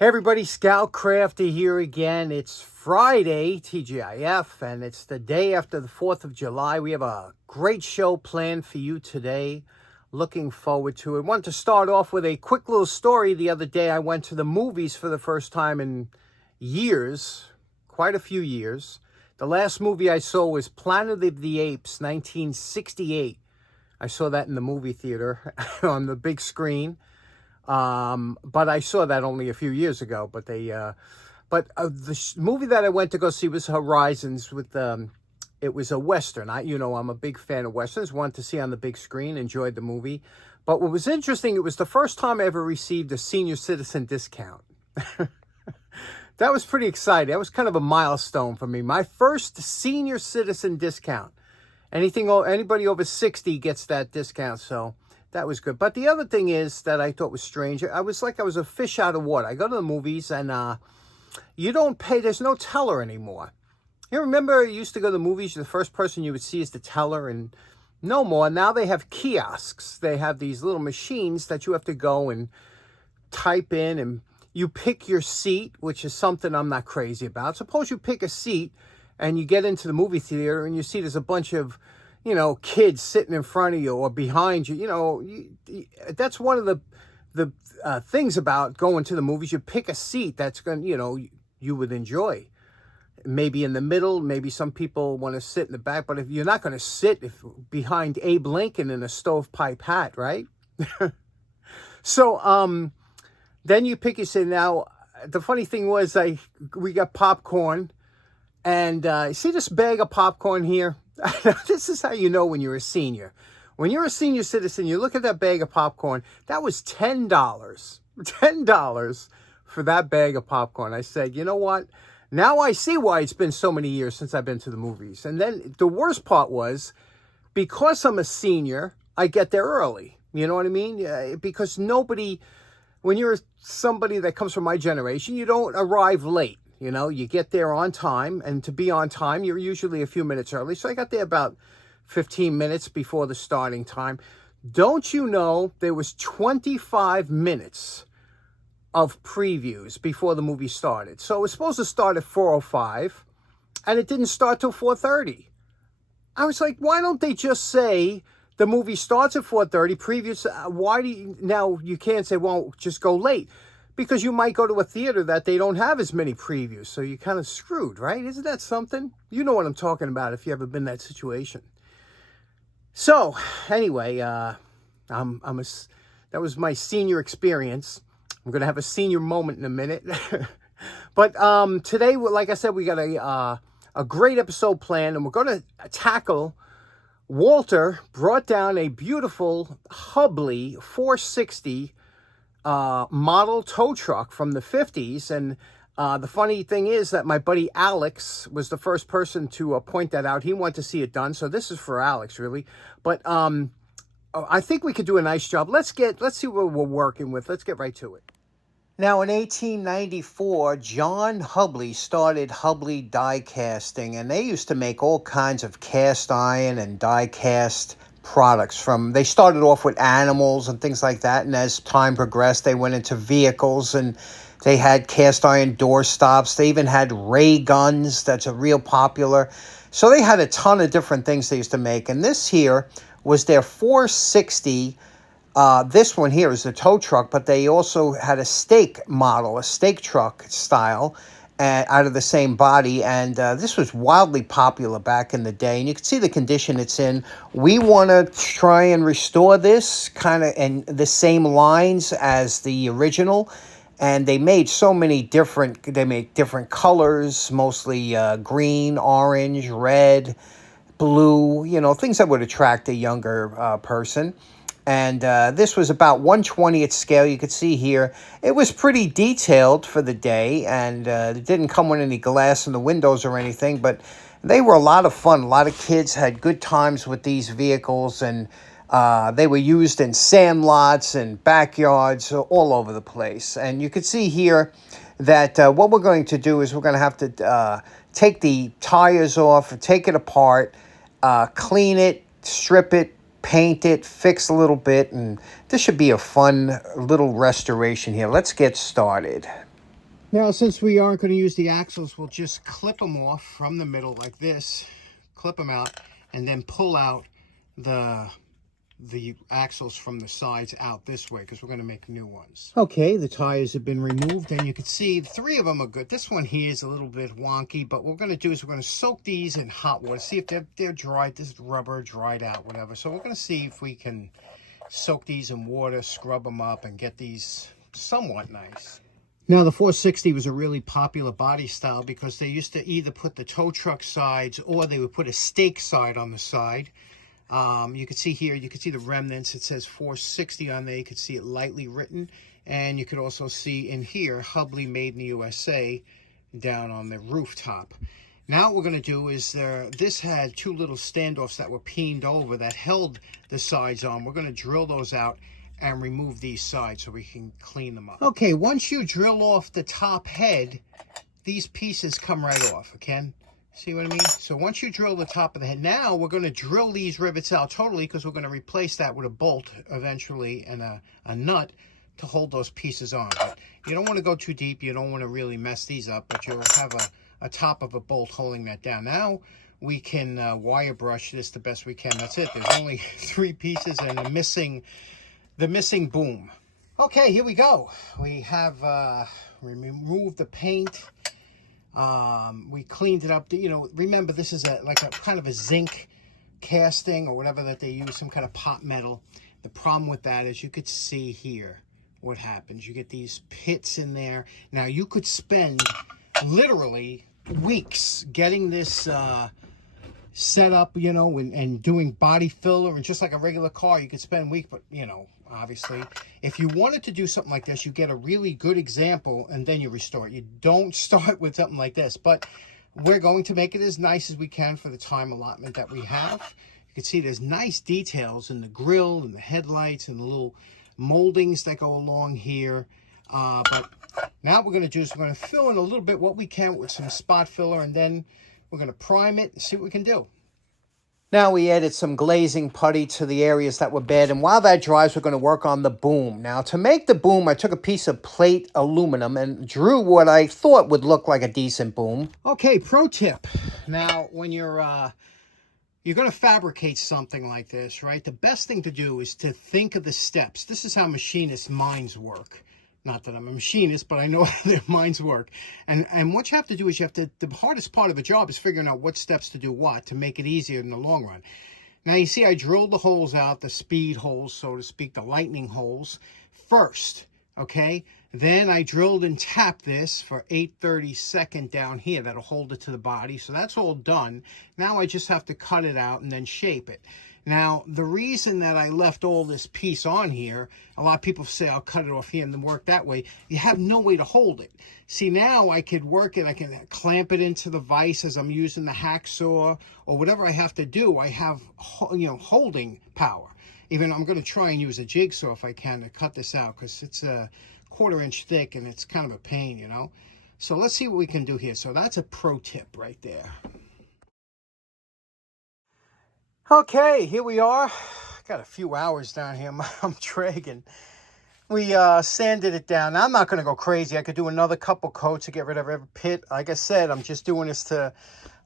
Hey everybody, Scout Crafty here again. It's Friday, TGIF, and it's the day after the 4th of July. We have a great show planned for you today. Looking forward to it. I want to start off with a quick little story. The other day I went to the movies for the first time in years, quite a few years. The last movie I saw was Planet of the Apes, 1968. I saw that in the movie theater on the big screen. But I saw that only a few years ago. But the movie that I went to go see was Horizons. It was a Western. I'm a big fan of Westerns. Wanted to see on the big screen. Enjoyed the movie. But what was interesting, it was the first time I ever received a senior citizen discount. That was pretty exciting. That was kind of a milestone for me. My first senior citizen discount. Anybody over 60 gets that discount. So that was good. But the other thing is that I thought was strange. I was a fish out of water. I go to the movies and you don't pay. There's no teller anymore. You remember you used to go to the movies, the first person you would see is the teller, and no more. Now they have kiosks. They have these little machines that you have to go and type in, and you pick your seat, which is something I'm not crazy about. Suppose you pick a seat and you get into the movie theater and you see there's a bunch of kids sitting in front of you or behind you. That's one of the things about going to the movies. You pick a seat that's going, you would enjoy. Maybe in the middle, maybe some people want to sit in the back, but if you're not going to sit behind Abe Lincoln in a stovepipe hat, right? So then you pick your seat. Now, the funny thing was we got popcorn, and see this bag of popcorn here? This is how you know when you're a senior. When you're a senior citizen, you look at that bag of popcorn. That was $10. $10 for that bag of popcorn. I said, you know what? Now I see why it's been so many years since I've been to the movies. And then the worst part was, because I'm a senior, I get there early. You know what I mean? Because when you're somebody that comes from my generation, you don't arrive late. You get there on time, and to be on time, you're usually a few minutes early. So I got there about 15 minutes before the starting time. Don't you know there was 25 minutes of previews before the movie started? So it was supposed to start at 4:05, and it didn't start till 4:30. I was like, why don't they just say the movie starts at 4:30, previews? Why do you can't say, well, just go late? Because you might go to a theater that they don't have as many previews, so you're kind of screwed, right? Isn't that something? You know what I'm talking about if you ever been in that situation. So anyway, that was my senior experience. I'm gonna have a senior moment in a minute, but today, like I said, we got a great episode planned, and we're gonna tackle. Walter brought down a beautiful Hubley 460. Model tow truck from the 50s. And the funny thing is that my buddy Alex was the first person to point that out. He wanted to see it done. So this is for Alex, really. But I think we could do a nice job. Let's see what we're working with. Let's get right to it. Now, in 1894, John Hubley started Hubley Die Casting, and they used to make all kinds of cast iron and die cast products. They started off with animals and things like that, and as time progressed, they went into vehicles, and they had cast iron door stops. They even had ray guns. That's a real popular. So they had a ton of different things they used to make, and this here was their 460. This one here is the tow truck, but they also had a stake model, a stake truck style, out of the same body, and this was wildly popular back in the day, and you can see the condition it's in. We want to try and restore this kind of in the same lines as the original, and they made different colors, mostly green, orange, red, blue, things that would attract a younger person. And this was about 1/20th scale. You could see here, it was pretty detailed for the day, and it didn't come with any glass in the windows or anything, but they were a lot of fun. A lot of kids had good times with these vehicles, and they were used in sand lots and backyards all over the place. And you could see here that what we're going to do is we're going to have to take the tires off, take it apart, clean it, strip it, paint it, fix a little bit, and this should be a fun little restoration here. Let's get started. Now, since we aren't going to use the axles, we'll just clip them off from the middle like this, clip them out, and then pull out the axles from the sides out this way, because we're going to make new ones. Okay, the tires have been removed, and you can see 3 of them are good. This one here is a little bit wonky, but what we're going to do is we're going to soak these in hot water, see if they're dried. This is rubber, dried out, whatever. So we're going to see if we can soak these in water, scrub them up, and get these somewhat nice. Now, the 460 was a really popular body style because they used to either put the tow truck sides or they would put a stake side on the side. You can see here, you can see the remnants. It says 460 on there. You can see it lightly written. And you could also see in here, Hubley made in the USA down on the rooftop. Now what we're going to do is, this had 2 little standoffs that were peened over that held the sides on. We're going to drill those out and remove these sides so we can clean them up. Okay, once you drill off the top head, these pieces come right off, okay? See what I mean? So once you drill the top of the head, now we're going to drill these rivets out totally, because we're going to replace that with a bolt eventually and a nut to hold those pieces on. But you don't want to go too deep. You don't want to really mess these up, but you'll have a top of a bolt holding that down. Now we can wire brush this the best we can. That's it. There's only 3 pieces and the missing boom. Okay, here we go. We have removed the paint. We cleaned it up. You know, remember, this is like a kind of a zinc casting or whatever that they use, some kind of pot metal. The problem with that is you could see here what happens. You get these pits in there. Now, you could spend literally weeks getting this set up, you know, and doing body filler, and just like a regular car, you could spend weeks, but, you know, obviously, if you wanted to do something like this, you get a really good example and then you restore it. You don't start with something like this, but we're going to make it as nice as we can for the time allotment that we have. You can see there's nice details in the grill and the headlights and the little moldings that go along here. But now what we're going to do is we're going to fill in a little bit what we can with some spot filler, and then we're going to prime it and see what we can do. Now we added some glazing putty to the areas that were bad, and while that dries, we're going to work on the boom. Now, to make the boom, I took a piece of plate aluminum and drew what I thought would look like a decent boom. Okay, pro tip. Now, when you're going to fabricate something like this, right, the best thing to do is to think of the steps. This is how machinists' minds work. Not that I'm a machinist, but I know how their minds work. And what you have to do is the hardest part of a job is figuring out what steps to do what to make it easier in the long run. Now, you see I drilled the holes out, the speed holes, so to speak, the lightning holes first, okay? Then I drilled and tapped this for 8/32 down here. That'll hold it to the body. So that's all done. Now I just have to cut it out and then shape it. Now, the reason that I left all this piece on here, a lot of people say I'll cut it off here and then work that way. You have no way to hold it. See, now I could work it. I can clamp it into the vise as I'm using the hacksaw or whatever I have to do. I have, you know, holding power. Even I'm going to try and use a jigsaw if I can to cut this out, because it's a 1/4 inch thick and it's kind of a pain, you know. So let's see what we can do here. So that's a pro tip right there. Okay, here we are. Got a few hours down here. I'm dragging. We sanded it down. Now, I'm not going to go crazy. I could do another couple coats to get rid of every pit. Like I said, I'm just doing this to...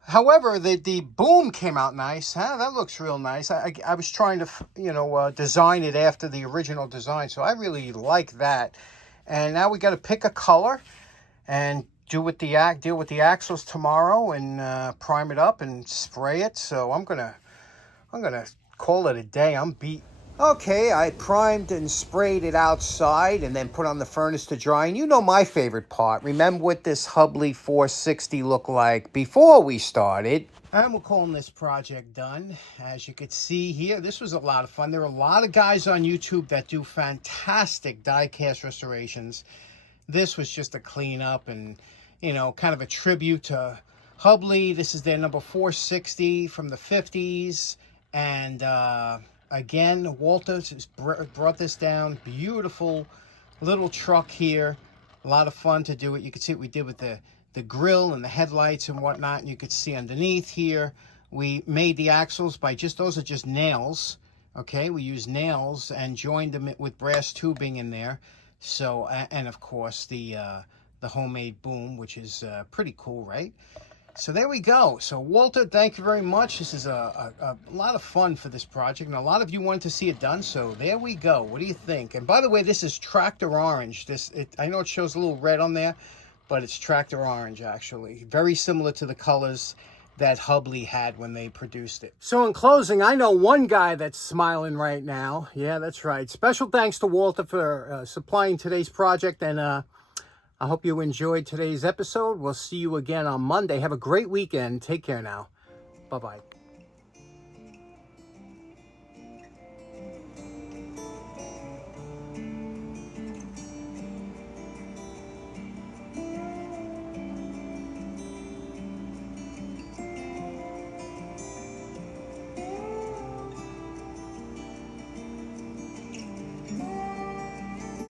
However, the boom came out nice. Huh? That looks real nice. I was trying to, you know, design it after the original design, so I really like that. And now we got to pick a color and deal with the axles tomorrow and prime it up and spray it. So I'm gonna call it a day. I'm beat. Okay, I primed and sprayed it outside and then put on the furnace to dry. And you know my favorite part. Remember what this Hubley 460 looked like before we started. And we're calling this project done. As you could see here, this was a lot of fun. There are a lot of guys on YouTube that do fantastic die-cast restorations. This was just a cleanup and, you know, kind of a tribute to Hubley. This is their number 460 from the 50s. And again, Walter just brought this down. Beautiful little truck here. A lot of fun to do it. You can see what we did with the grill and the headlights and whatnot. And you could see underneath here, we made the axles by those are just nails. Okay, we used nails and joined them with brass tubing in there. So, and of course, the the homemade boom, which is pretty cool, right? So there we go. So Walter, thank you very much. This is a lot of fun for this project, and a lot of you wanted to see it done. So there we go. What do you think? And by the way, this is Tractor Orange. I know it shows a little red on there, but it's Tractor Orange actually. Very similar to the colors that Hubley had when they produced it. So in closing, I know one guy that's smiling right now. Yeah, that's right. Special thanks to Walter for supplying today's project, and I hope you enjoyed today's episode. We'll see you again on Monday. Have a great weekend. Take care now. Bye-bye.